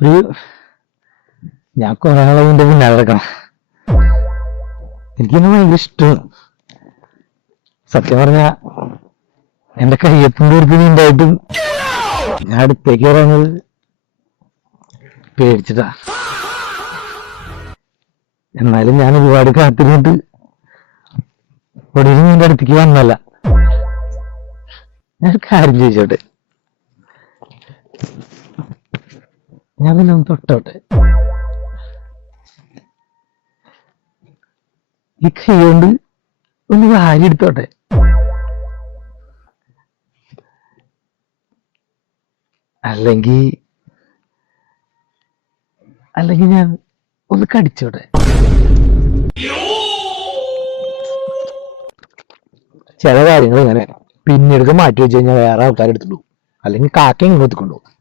ഒരു ഞാൻ കുറെ നാളെ മുന്നേ പിന്നാലെ നടക്കണം. എനിക്കിന്ന് ഭയങ്കര ഇഷ്ടമാണ്. സത്യം പറഞ്ഞ എന്റെ കയ്യെത്തും ദൂരത്തിന് ഉണ്ടായിട്ടും ഞാൻ അടുത്തേക്ക് പറയുന്നത് പേടിച്ചിട്ടാ. എന്നാലും ഞാൻ ഒരുപാട് കാത്തിരുന്നിട്ട് ഒടുവിൽ നിന്റെ അടുത്തേക്ക് വന്നല്ല. ഞാൻ കാര്യം ചോദിച്ചോട്ടെ? ഞാൻ പിന്നെ ഒന്ന് തൊട്ടോട്ടെ? ഈ കൈ കൊണ്ട് ഒന്ന് വാരി എടുത്തോട്ടെ? അല്ലെങ്കിൽ ഞാൻ ഒന്ന് കടിച്ചോട്ടെ? ചില കാര്യങ്ങൾ ഇങ്ങനെ പിന്നീട് മാറ്റി വെച്ച് കഴിഞ്ഞാൽ വേറെ ആൾക്കാരെടുത്തിട്ടു, അല്ലെങ്കിൽ കാക്ക ഇങ്ങോട്ട് കൊണ്ടുപോകും.